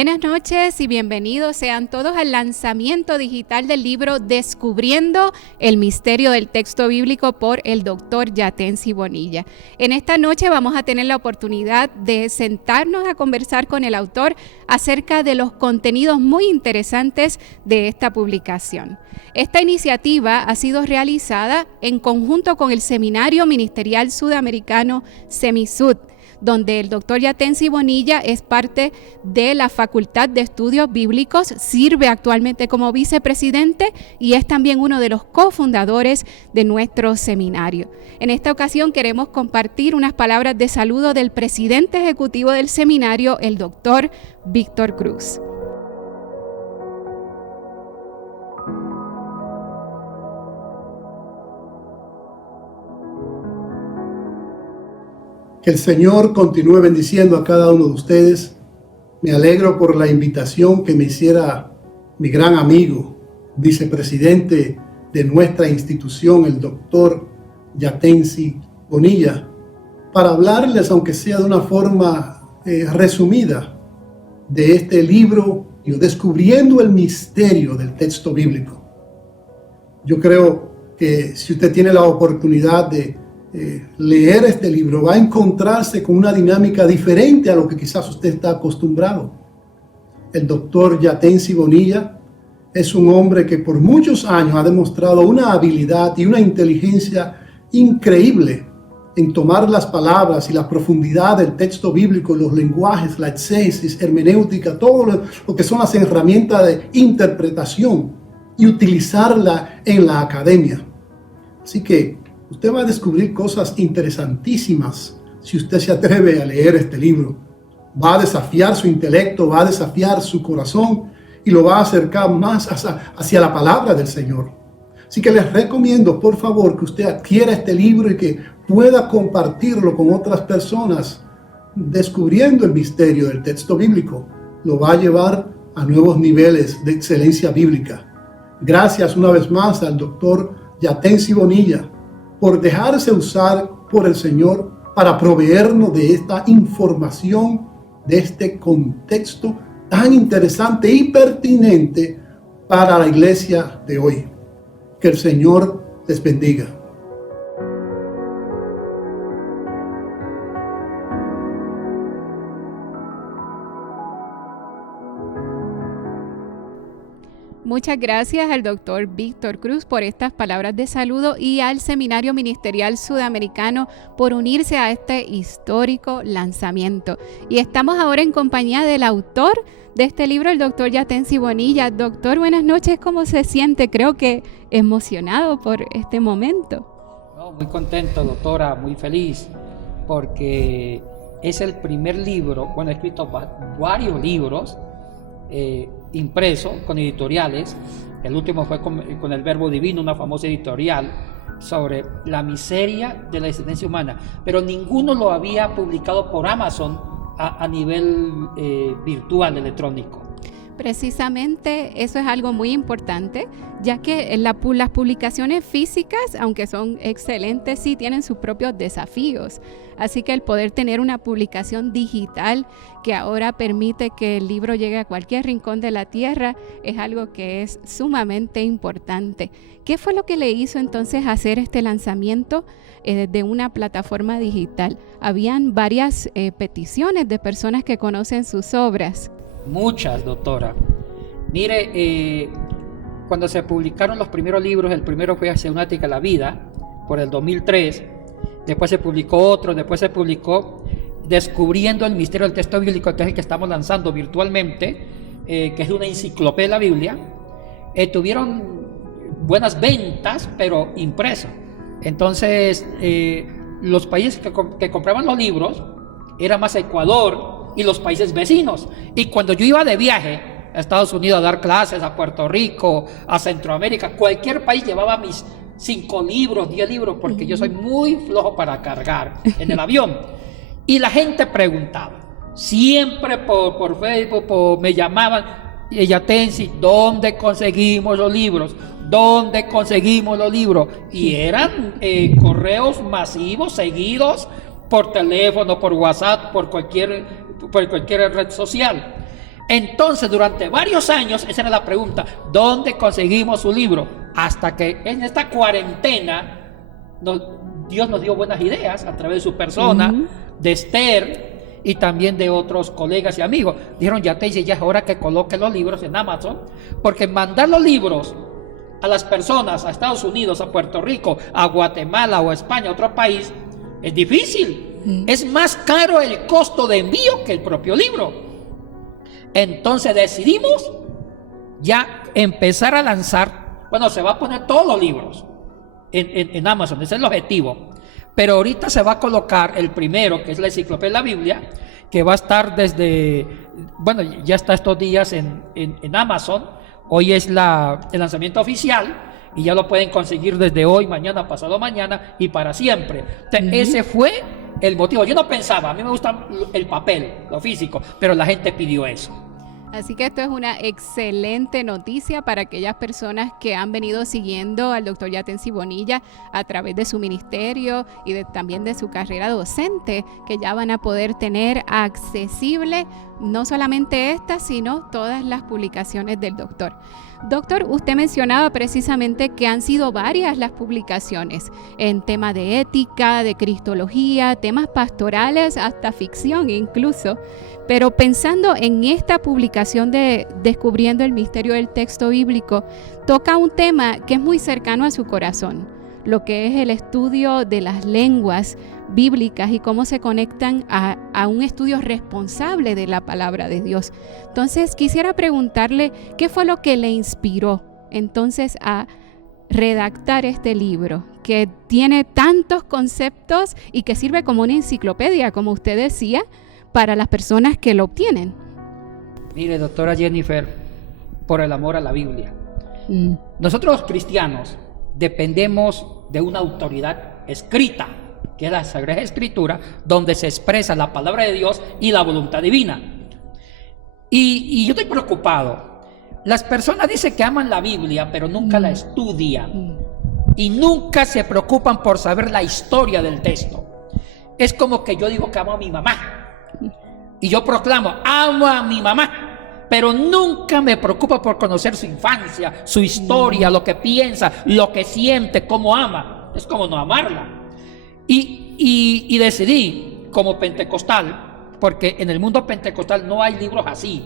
Buenas noches y bienvenidos sean todos al lanzamiento digital del libro Descubriendo el Misterio del Texto Bíblico por el Dr. Yatensi Bonilla. En esta noche vamos a tener la oportunidad de sentarnos a conversar con el autor acerca de los contenidos muy interesantes de esta publicación. Esta iniciativa ha sido realizada en conjunto con el Seminario Ministerial Sudamericano SEMISUD, donde el doctor Yatensi Bonilla es parte de la Facultad de Estudios Bíblicos, sirve actualmente como vicepresidente y es también uno de los cofundadores de nuestro seminario. En esta ocasión queremos compartir unas palabras de saludo del presidente ejecutivo del seminario, el doctor Víctor Cruz. Que el Señor continúe bendiciendo a cada uno de ustedes. Me alegro por la invitación que me hiciera mi gran amigo, vicepresidente de nuestra institución, el doctor Yatensi Bonilla, para hablarles, aunque sea de una forma resumida, de este libro, Descubriendo el Misterio del Texto Bíblico. Yo creo que si usted tiene la oportunidad de leer este libro, va a encontrarse con una dinámica diferente a lo que quizás usted está acostumbrado. El doctor Yatensi Bonilla es un hombre que por muchos años ha demostrado una habilidad y una inteligencia increíble en tomar las palabras y la profundidad del texto bíblico, los lenguajes, la exégesis, hermenéutica, todo lo que son las herramientas de interpretación y utilizarla en la academia. Así que usted va a descubrir cosas interesantísimas si usted se atreve a leer este libro. Va a desafiar su intelecto, va a desafiar su corazón y lo va a acercar más hacia la palabra del Señor. Así que les recomiendo, por favor, que usted adquiera este libro y que pueda compartirlo con otras personas, descubriendo el misterio del texto bíblico. Lo va a llevar a nuevos niveles de excelencia bíblica. Gracias una vez más al doctor Yatensi Bonilla por dejarse usar por el Señor para proveernos de esta información, de este contexto tan interesante y pertinente para la iglesia de hoy. Que el Señor les bendiga. Muchas gracias al doctor Víctor Cruz por estas palabras de saludo y al Seminario Ministerial Sudamericano por unirse a este histórico lanzamiento. Y estamos ahora en compañía del autor de este libro, el doctor Yatensi Bonilla. Doctor, buenas noches, ¿cómo se siente? Creo que emocionado por este momento. Muy contento, doctora, muy feliz, porque es el primer libro, he escrito varios libros, impreso con editoriales. El último fue con El Verbo Divino, una famosa editorial sobre la miseria de la existencia humana, pero ninguno lo había publicado por Amazon a nivel virtual, electrónico. Precisamente eso es algo muy importante, ya que las publicaciones físicas, aunque son excelentes, sí tienen sus propios desafíos. Así que el poder tener una publicación digital que ahora permite que el libro llegue a cualquier rincón de la tierra es algo que es sumamente importante. ¿Qué fue lo que le hizo entonces hacer este lanzamiento de una plataforma digital? Habían varias peticiones de personas que conocen sus obras. Muchas, doctora. Mire, cuando se publicaron los primeros libros, el primero fue Seunática la Vida, por el 2003, después se publicó otro, después se publicó Descubriendo el Misterio del Texto Bíblico, que es el que estamos lanzando virtualmente, que es una enciclopedia de la Biblia. Tuvieron buenas ventas, pero impresos. Entonces, los países que compraban los libros era más Ecuador y los países vecinos. Y cuando yo iba de viaje a Estados Unidos a dar clases, a Puerto Rico, a Centroamérica, cualquier país llevaba mis 5 libros, 10 libros, porque yo soy muy flojo para cargar en el avión. Y la gente preguntaba, siempre por Facebook, me llamaban, Yatensi, ¿dónde conseguimos los libros? ¿Dónde conseguimos los libros? Y eran correos masivos, seguidos, por teléfono, por WhatsApp, por cualquier red social. Entonces, durante varios años, esa era la pregunta: ¿dónde conseguimos su libro? Hasta que en esta cuarentena Dios nos dio buenas ideas a través de su persona, de Esther y también de otros colegas y amigos. Dijeron: ya es hora que coloque los libros en Amazon, porque mandar los libros a las personas, a Estados Unidos, a Puerto Rico, a Guatemala o a España, a otro país, es difícil. Es más caro el costo de envío que el propio libro. Entonces decidimos ya empezar a lanzar, se va a poner todos los libros en Amazon, ese es el objetivo. Pero ahorita se va a colocar el primero, que es la Enciclopedia de la Biblia, que va a estar ya está estos días en Amazon. Hoy es el lanzamiento oficial y ya lo pueden conseguir desde hoy, mañana, pasado mañana y para siempre. Entonces, ese fue el motivo. Yo no pensaba, a mí me gusta el papel, lo físico, pero la gente pidió eso. Así que esto es una excelente noticia para aquellas personas que han venido siguiendo al doctor Yatensi Bonilla a través de su ministerio y también de su carrera docente, que ya van a poder tener accesible no solamente esta, sino todas las publicaciones del doctor. Doctor, usted mencionaba precisamente que han sido varias las publicaciones en tema de ética, de cristología, temas pastorales, hasta ficción incluso. Pero pensando en esta publicación de Descubriendo el Misterio del Texto Bíblico, toca un tema que es muy cercano a su corazón, lo que es el estudio de las lenguas bíblicas y cómo se conectan a un estudio responsable de la palabra de Dios. Entonces, quisiera preguntarle qué fue lo que le inspiró entonces a redactar este libro, que tiene tantos conceptos y que sirve como una enciclopedia, como usted decía, para las personas que lo obtienen. Mire, doctora Jennifer, por el amor a la Biblia. Nosotros los cristianos dependemos de una autoridad escrita, que es la Sagrada Escritura, donde se expresa la palabra de Dios y la voluntad divina. Y yo estoy preocupado. Las personas dicen que aman la Biblia, pero nunca la estudian. Y nunca se preocupan por saber la historia del texto. Es como que yo digo que amo a mi mamá. Y yo proclamo: amo a mi mamá. Pero nunca me preocupo por conocer su infancia, su historia, lo que piensa, lo que siente, cómo ama. Es como no amarla. Y decidí, como pentecostal, porque en el mundo pentecostal no hay libros así.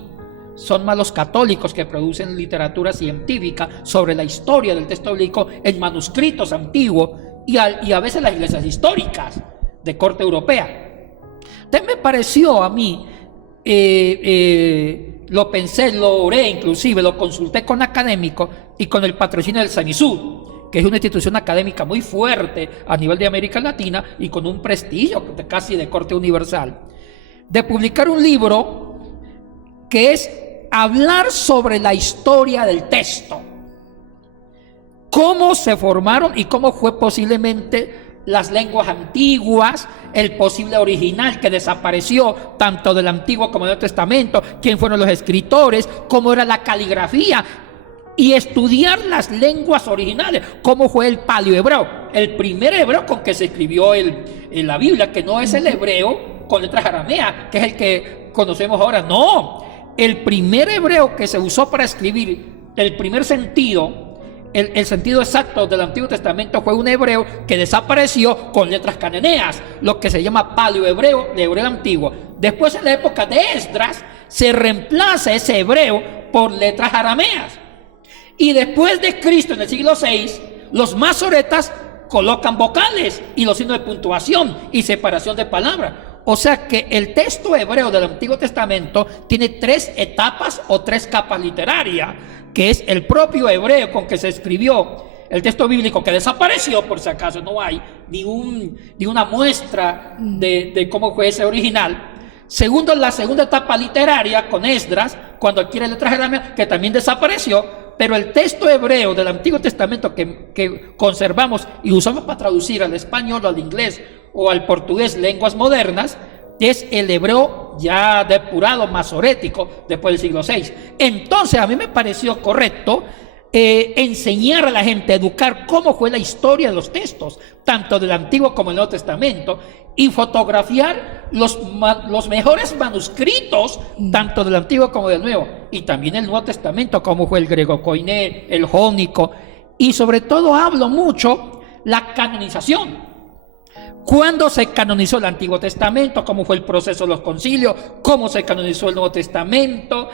Son más los católicos que producen literatura científica sobre la historia del texto bíblico en manuscritos antiguos y a veces las iglesias históricas de corte europea. Entonces me pareció a mí, lo pensé, lo oré, inclusive lo consulté con académicos y con el patrocinio del SAMISUD, que es una institución académica muy fuerte a nivel de América Latina y con un prestigio casi de corte universal, de publicar un libro que es hablar sobre la historia del texto, cómo se formaron y cómo fue posiblemente las lenguas antiguas, el posible original que desapareció tanto del Antiguo como del Nuevo Testamento, quién fueron los escritores, cómo era la caligrafía, y estudiar las lenguas originales, cómo fue el paleohebreo, el primer hebreo con que se escribió en la Biblia, que no es el hebreo con letras arameas, que es el que conocemos ahora. No, el primer hebreo que se usó para escribir el primer sentido, el sentido exacto del Antiguo Testamento, fue un hebreo que desapareció con letras cananeas, lo que se llama paleohebreo, de hebreo antiguo. Después, en la época de Esdras, se reemplaza ese hebreo por letras arameas. Y después de Cristo, en el siglo VI, los masoretas colocan vocales y los signos de puntuación y separación de palabras. O sea que el texto hebreo del Antiguo Testamento tiene 3 etapas o 3 capas literarias, que es el propio hebreo con que se escribió el texto bíblico, que desapareció, por si acaso no hay ni una muestra de cómo fue ese original. Segundo, la segunda etapa literaria con Esdras, cuando adquiere letras arameas, que también desapareció. Pero el texto hebreo del Antiguo Testamento que conservamos y usamos para traducir al español, al inglés o al portugués, lenguas modernas, es el hebreo ya depurado, masorético, después del siglo VI. Entonces a mí me pareció correcto enseñar a la gente, educar cómo fue la historia de los textos, tanto del Antiguo como del Nuevo Testamento, y fotografiar los mejores manuscritos, tanto del Antiguo como del Nuevo, y también el Nuevo Testamento, como fue el griego koiné, el jónico, y sobre todo hablo mucho la canonización. ¿Cuándo se canonizó el Antiguo Testamento? ¿Cómo fue el proceso de los concilios? ¿Cómo se canonizó el Nuevo Testamento?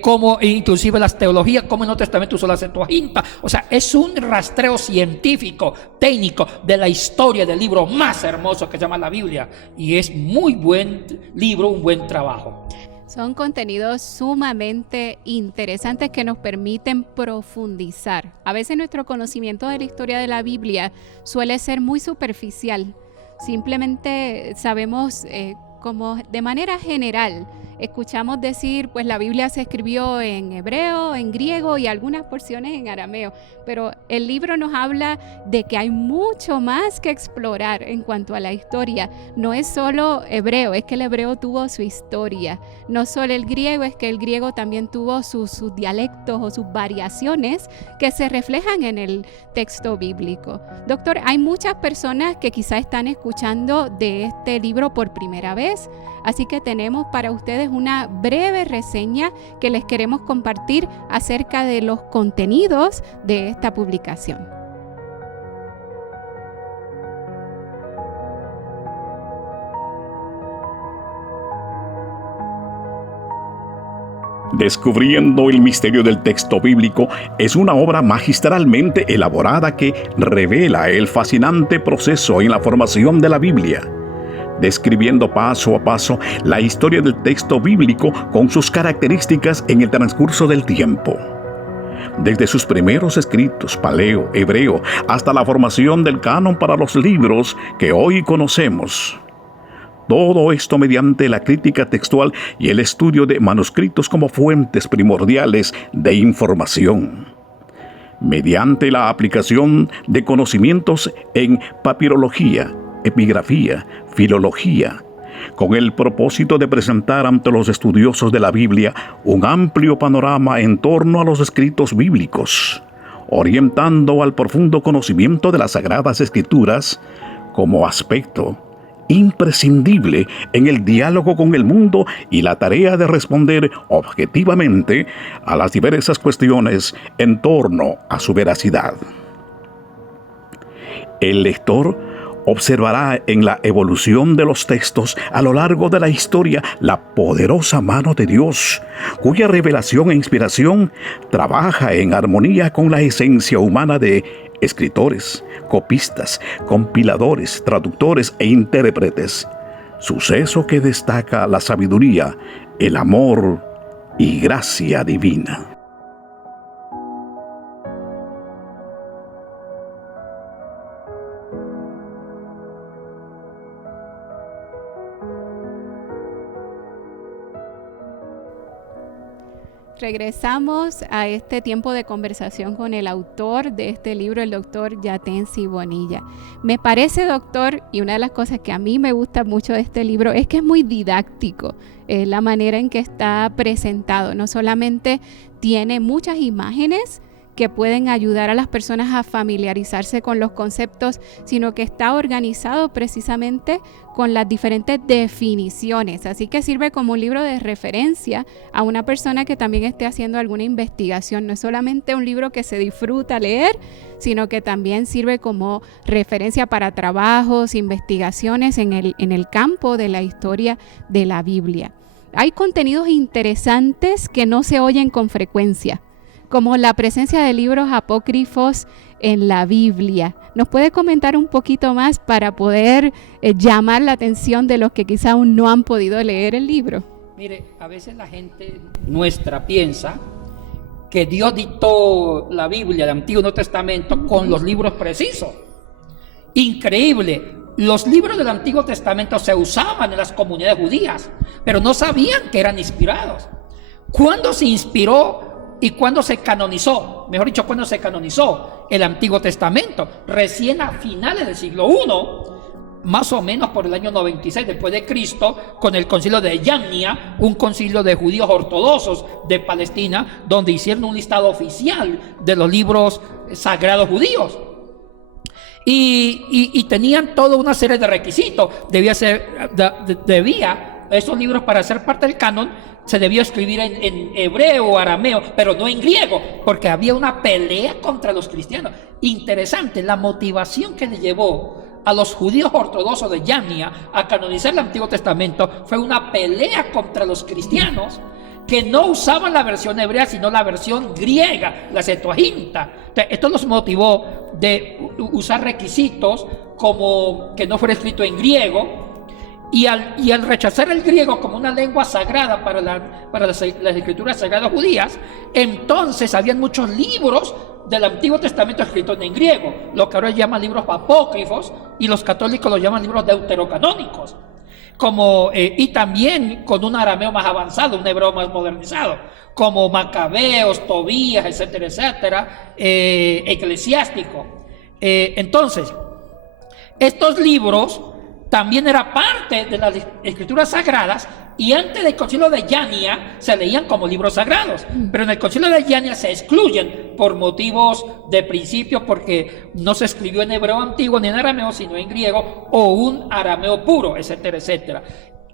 ¿Cómo inclusive las teologías? ¿Cómo el Nuevo Testamento usó la Septuaginta? O sea, es un rastreo científico, técnico de la historia del libro más hermoso que se llama la Biblia. Y es muy buen libro, un buen trabajo. Son contenidos sumamente interesantes que nos permiten profundizar. A veces nuestro conocimiento de la historia de la Biblia suele ser muy superficial. Simplemente sabemos como de manera general, escuchamos decir, pues la Biblia se escribió en hebreo, en griego y algunas porciones en arameo, pero el libro nos habla de que hay mucho más que explorar en cuanto a la historia. No es solo hebreo, es que el hebreo tuvo su historia. No solo el griego, es que el griego también tuvo sus dialectos o sus variaciones que se reflejan en el texto bíblico. Doctor, hay muchas personas que quizá están escuchando de este libro por primera vez, así que tenemos para ustedes una breve reseña que les queremos compartir acerca de los contenidos de esta publicación. Descubriendo el misterio del texto bíblico es una obra magistralmente elaborada que revela el fascinante proceso en la formación de la Biblia, describiendo paso a paso la historia del texto bíblico con sus características en el transcurso del tiempo. Desde sus primeros escritos, paleo, hebreo, hasta la formación del canon para los libros que hoy conocemos. Todo esto mediante la crítica textual y el estudio de manuscritos como fuentes primordiales de información. Mediante la aplicación de conocimientos en papirología, epigrafía, filología, con el propósito de presentar ante los estudiosos de la Biblia un amplio panorama en torno a los escritos bíblicos, orientando al profundo conocimiento de las Sagradas Escrituras como aspecto imprescindible en el diálogo con el mundo y la tarea de responder objetivamente a las diversas cuestiones en torno a su veracidad. El lector observará en la evolución de los textos a lo largo de la historia la poderosa mano de Dios, cuya revelación e inspiración trabaja en armonía con la esencia humana de escritores, copistas, compiladores, traductores e intérpretes, suceso que destaca la sabiduría, el amor y gracia divina. Regresamos a este tiempo de conversación con el autor de este libro, el doctor Yatensi Bonilla. Me parece, doctor, y una de las cosas que a mí me gusta mucho de este libro es que es muy didáctico, la manera en que está presentado. No solamente tiene muchas imágenes que pueden ayudar a las personas a familiarizarse con los conceptos, sino que está organizado precisamente con las diferentes definiciones. Así que sirve como un libro de referencia a una persona que también esté haciendo alguna investigación. No es solamente un libro que se disfruta leer, sino que también sirve como referencia para trabajos, investigaciones en el campo de la historia de la Biblia. Hay contenidos interesantes que no se oyen con frecuencia, como la presencia de libros apócrifos en la Biblia. ¿Nos puede comentar un poquito más para poder llamar la atención de los que quizá aún no han podido leer el libro? Mire, a veces la gente nuestra piensa que Dios dictó la Biblia, el Antiguo y Nuevo Testamento, con los libros precisos. Increíble. Los libros del Antiguo Testamento se usaban en las comunidades judías, pero no sabían que eran inspirados. ¿Cuándo se inspiró y cuándo se canonizó? Mejor dicho, ¿cuándo se canonizó el Antiguo Testamento? Recién a finales del siglo I, más o menos por el año 96 después de Cristo, con el concilio de Yamnia, un concilio de judíos ortodoxos de Palestina, donde hicieron un listado oficial de los libros sagrados judíos. Y tenían toda una serie de requisitos. Esos libros, para ser parte del canon, se debió escribir en hebreo o arameo, pero no en griego, porque había una pelea contra los cristianos. Interesante, la motivación que le llevó a los judíos ortodoxos de Yamnia a canonizar el Antiguo Testamento fue una pelea contra los cristianos que no usaban la versión hebrea, sino la versión griega, la Septuaginta. Entonces, esto los motivó de usar requisitos como que no fuera escrito en griego, y al rechazar el griego como una lengua sagrada para las escrituras sagradas judías, entonces habían muchos libros del Antiguo Testamento escritos en griego, lo que ahora llaman libros apócrifos, y los católicos los llaman libros deuterocanónicos, y también con un arameo más avanzado, un hebreo más modernizado, como Macabeos, Tobías, etcétera, etcétera, eclesiástico. Entonces, estos libros también era parte de las escrituras sagradas, y antes del concilio de Yamnia se leían como libros sagrados, pero en el concilio de Yamnia se excluyen por motivos de principio, porque no se escribió en hebreo antiguo ni en arameo, sino en griego o un arameo puro, etcétera, etcétera.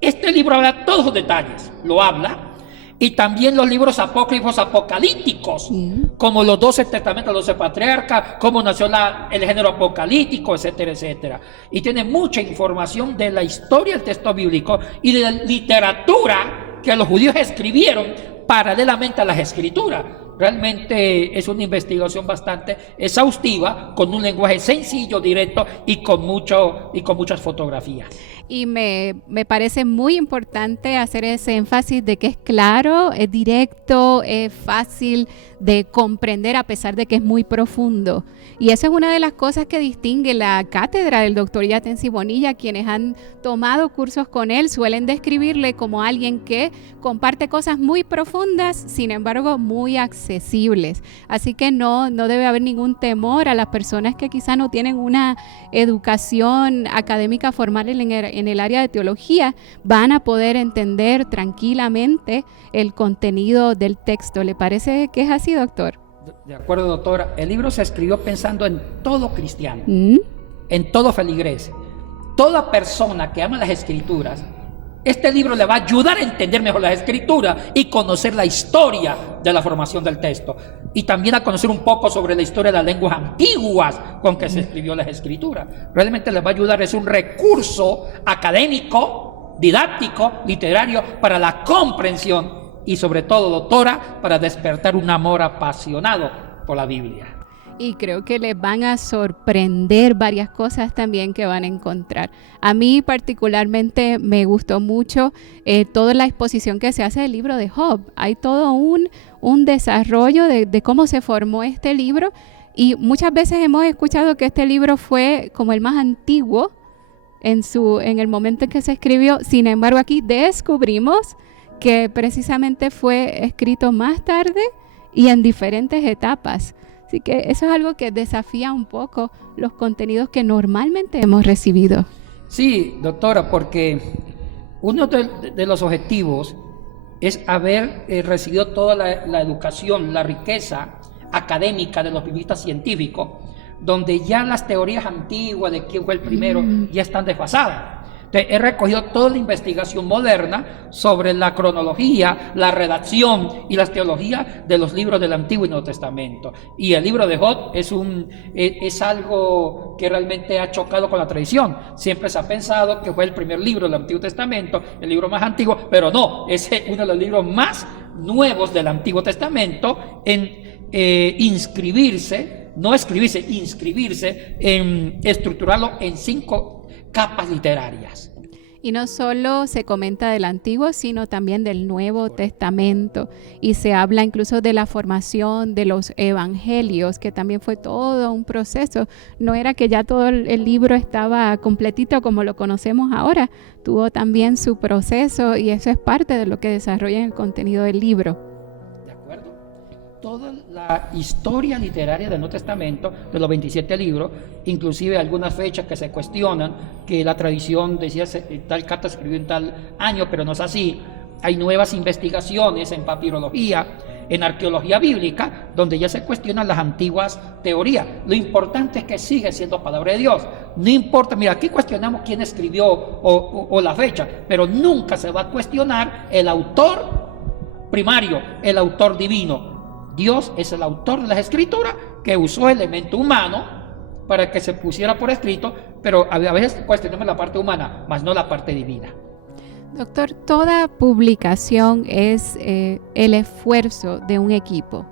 Este libro habla todos los detalles, lo habla. Y también los libros apócrifos apocalípticos, como los 12 testamentos, los 12 patriarcas, cómo nació el género apocalíptico, etcétera, etcétera. Y tiene mucha información de la historia del texto bíblico y de la literatura que los judíos escribieron paralelamente a las escrituras. Realmente es una investigación bastante exhaustiva, con un lenguaje sencillo, directo y con muchas fotografías. Y me parece muy importante hacer ese énfasis de que es claro, es directo, es fácil de comprender a pesar de que es muy profundo. Y esa es una de las cosas que distingue la cátedra del doctor Yatensi Bonilla. Quienes han tomado cursos con él suelen describirle como alguien que comparte cosas muy profundas, sin embargo muy accesibles. Así que no debe haber ningún temor a las personas que quizá no tienen una educación académica formal en el área de teología, van a poder entender tranquilamente el contenido del texto. ¿Le parece que es así, doctor? De acuerdo, doctora. El libro se escribió pensando en todo cristiano, en todo feligrés, toda persona que ama las escrituras. Este libro le va a ayudar a entender mejor las escrituras y conocer la historia de la formación del texto, y también a conocer un poco sobre la historia de las lenguas antiguas con que se escribió las escrituras. Realmente les va a ayudar, es un recurso académico, didáctico, literario para la comprensión y, sobre todo, doctora, para despertar un amor apasionado por la Biblia. Y creo que les van a sorprender varias cosas también que van a encontrar. A mí particularmente me gustó mucho toda la exposición que se hace del libro de Job. Hay todo un desarrollo de cómo se formó este libro, y muchas veces hemos escuchado que este libro fue como el más antiguo en el momento en que se escribió. Sin embargo, aquí descubrimos que precisamente fue escrito más tarde y en diferentes etapas. Así que eso es algo que desafía un poco los contenidos que normalmente hemos recibido. Sí, doctora, porque uno de los objetivos es haber recibido toda la educación, la riqueza académica de los biblistas científicos, donde ya las teorías antiguas de quién fue el primero ya están desfasadas. He recogido toda la investigación moderna sobre la cronología, la redacción y las teologías de los libros del Antiguo y Nuevo Testamento. Y el libro de Job es algo que realmente ha chocado con la tradición. Siempre se ha pensado que fue el primer libro del Antiguo Testamento, el libro más antiguo, pero no, es uno de los libros más nuevos del Antiguo Testamento en inscribirse, en estructurarlo en 5 capas literarias. Y no solo se comenta del Antiguo, sino también del Nuevo Testamento. Y se habla incluso de la formación de los evangelios, que también fue todo un proceso. No era que ya todo el libro estaba completito como lo conocemos ahora. Tuvo también su proceso, y eso es parte de lo que desarrolla en el contenido del libro. De acuerdo. toda la historia literaria del Nuevo Testamento, de los 27 libros, inclusive algunas fechas que se cuestionan, que la tradición decía tal carta se escribió en tal año, pero no es así. Hay nuevas investigaciones en papirología, en arqueología bíblica, donde ya se cuestionan las antiguas teorías. Lo importante es que sigue siendo palabra de Dios. No importa, mira, aquí cuestionamos quién escribió o la fecha, pero nunca se va a cuestionar el autor primario, el autor divino. Dios es el autor de las escrituras, que usó elemento humano para que se pusiera por escrito, pero a veces cuestionamos la parte humana, más no la parte divina. Doctor, toda publicación es el esfuerzo de un equipo.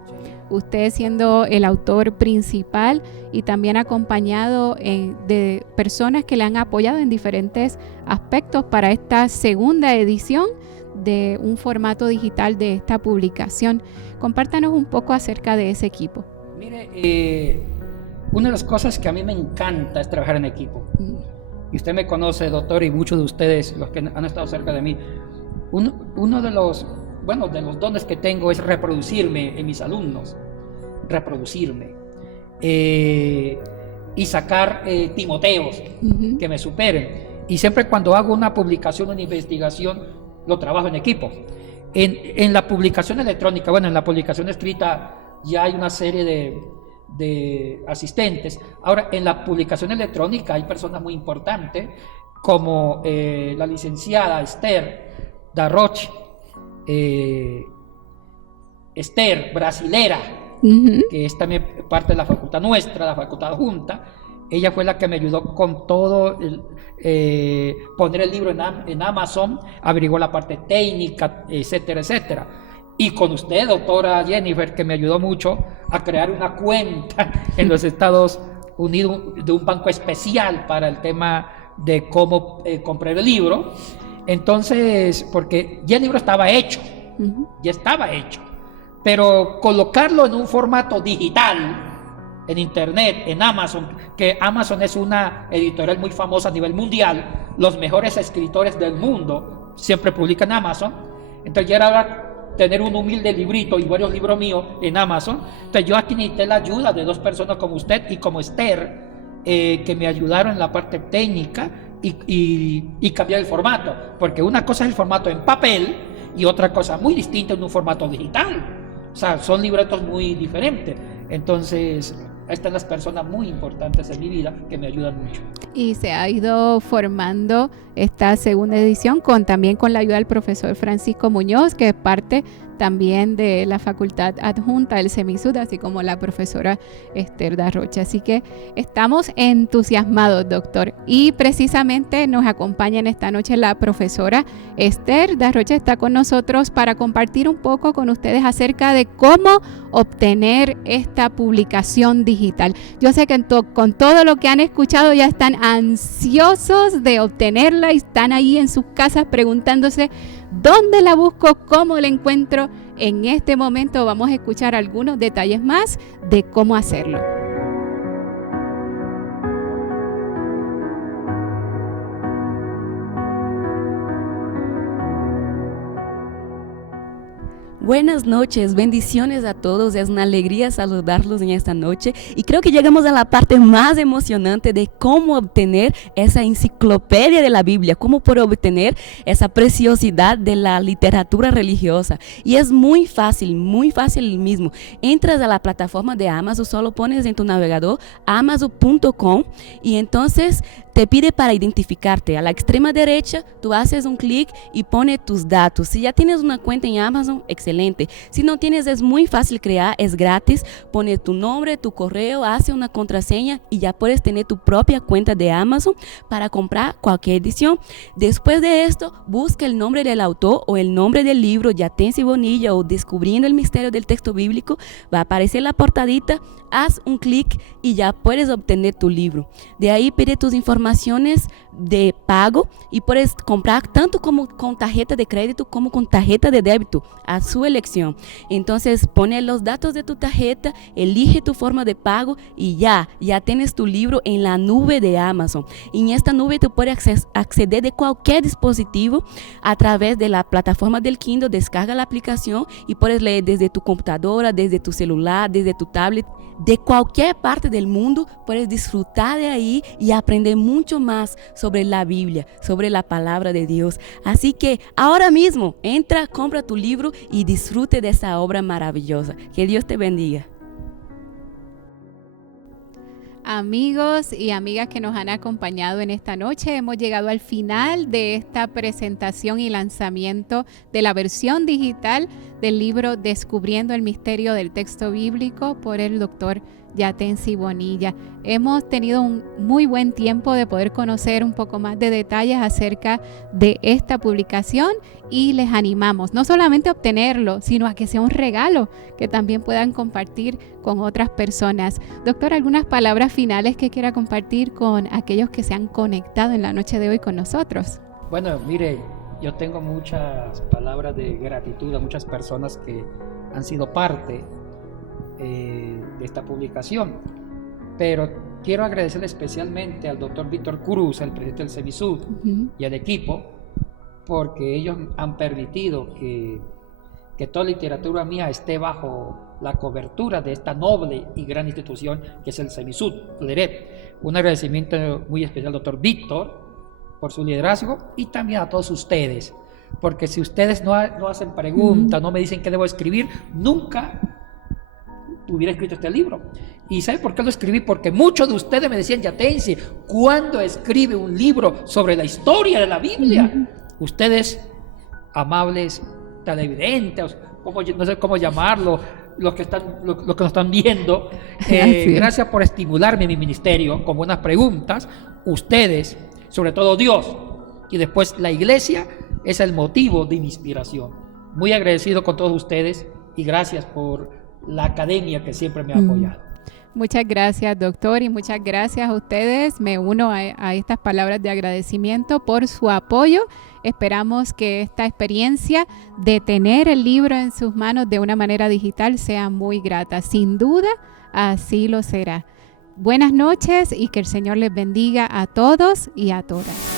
Usted siendo el autor principal y también acompañado de personas que le han apoyado en diferentes aspectos para esta segunda edición de un formato digital de esta publicación. Compártanos un poco acerca de ese equipo. Mire, una de las cosas que a mí me encanta es trabajar en equipo. Y usted me conoce, doctor, y muchos de ustedes, los que han estado cerca de mí. Uno de los dones que tengo es reproducirme en mis alumnos, y sacar Timoteos que me superen. Y siempre cuando hago una publicación, una investigación, lo trabajo en equipo. En la publicación electrónica, en la publicación escrita ya hay una serie de asistentes. Ahora, en la publicación electrónica hay personas muy importantes como la licenciada Esther Darroch, Esther, brasilera, que es también parte de la facultad nuestra, la facultad adjunta. Ella fue la que me ayudó con todo, poner el libro en Amazon, averiguó la parte técnica, etcétera, etcétera. Y con usted, doctora Jennifer, que me ayudó mucho a crear una cuenta en los Estados Unidos de un banco especial para el tema de cómo comprar el libro. Entonces, porque ya el libro estaba hecho, pero colocarlo en un formato digital, en internet, en Amazon, que Amazon es una editorial muy famosa a nivel mundial, los mejores escritores del mundo siempre publican en Amazon. Entonces ya era tener un humilde librito y varios libros míos en Amazon. Entonces yo aquí necesité la ayuda de dos personas como usted y como Esther, que me ayudaron en la parte técnica y cambiar el formato, porque una cosa es el formato en papel y otra cosa muy distinta en un formato digital. O sea, son libretos muy diferentes. Entonces, están las personas muy importantes en mi vida que me ayudan mucho. Y se ha ido formando esta segunda edición también con la ayuda del profesor Francisco Muñoz, que es parte también de la facultad adjunta del CEMISUD, así como la profesora Esther Darrocha. Así que estamos entusiasmados, doctor. Y precisamente nos acompaña en esta noche la profesora Esther Darrocha, está con nosotros para compartir un poco con ustedes acerca de cómo obtener esta publicación digital. Yo sé que con todo lo que han escuchado ya están ansiosos de obtenerla y están ahí en sus casas preguntándose ¿dónde la busco? ¿Cómo la encuentro? En este momento vamos a escuchar algunos detalles más de cómo hacerlo. Buenas noches, bendiciones a todos, es una alegría saludarlos en esta noche y creo que llegamos a la parte más emocionante de cómo obtener esa enciclopedia de la Biblia, cómo poder obtener esa preciosidad de la literatura religiosa. Y es muy fácil mismo. Entras a la plataforma de Amazon, solo pones en tu navegador amazon.com y entonces te pide para identificarte. A la extrema derecha, tú haces un clic y pone tus datos. Si ya tienes una cuenta en Amazon, excelente. Si no tienes, es muy fácil crear, es gratis. Pone tu nombre, tu correo, hace una contraseña y ya puedes tener tu propia cuenta de Amazon para comprar cualquier edición. Después de esto, busca el nombre del autor o el nombre del libro, Yatensi Bonilla o Descubriendo el Misterio del Texto Bíblico. Va a aparecer la portadita, haz un clic y ya puedes obtener tu libro. De ahí pide tus informaciones de pago y puedes comprar tanto como con tarjeta de crédito como con tarjeta de débito a su elección. Entonces pone los datos de tu tarjeta, elige tu forma de pago y ya tienes tu libro en la nube de Amazon. Y en esta nube tú puedes acceder de cualquier dispositivo a través de la plataforma del Kindle. Descarga la aplicación y puedes leer desde tu computadora, desde tu celular, desde tu tablet, de cualquier parte del mundo. Puedes disfrutar de ahí y aprender mucho más sobre la Biblia, sobre la palabra de Dios. Así que ahora mismo entra, compra tu libro y disfrute de esa obra maravillosa. Que Dios te bendiga. Amigos y amigas que nos han acompañado en esta noche, hemos llegado al final de esta presentación y lanzamiento de la versión digital del libro Descubriendo el Misterio del Texto Bíblico por el Dr. Yatensi Bonilla. Hemos tenido un muy buen tiempo de poder conocer un poco más de detalles acerca de esta publicación y les animamos no solamente a obtenerlo, sino a que sea un regalo que también puedan compartir con otras personas. Doctor, ¿algunas palabras finales que quiera compartir con aquellos que se han conectado en la noche de hoy con nosotros? Bueno, mire, yo tengo muchas palabras de gratitud a muchas personas que han sido parte de esta publicación, pero quiero agradecerle especialmente al doctor Víctor Cruz, el presidente del CEMISUD, y al equipo, porque ellos han permitido que toda literatura mía esté bajo la cobertura de esta noble y gran institución que es el CEMISUD, LERED. Un agradecimiento muy especial al doctor Víctor por su liderazgo y también a todos ustedes, porque si ustedes no hacen preguntas, no me dicen qué debo escribir, nunca hubiera escrito este libro. ¿Y sabe por qué lo escribí? Porque muchos de ustedes me decían: Yatensi, ¿cuándo escribe un libro sobre la historia de la Biblia? Ustedes, amables televidentes, no sé cómo llamarlo, los que nos están viendo, gracias por estimularme en mi ministerio con buenas preguntas. Ustedes, sobre todo Dios y después la iglesia, es el motivo de mi inspiración. Muy agradecido con todos ustedes y gracias por la academia que siempre me ha apoyado. Muchas gracias, doctor, y muchas gracias a ustedes. Me uno a estas palabras de agradecimiento por su apoyo. Esperamos que esta experiencia de tener el libro en sus manos de una manera digital sea muy grata. Sin duda, así lo será. Buenas noches y que el Señor les bendiga a todos y a todas.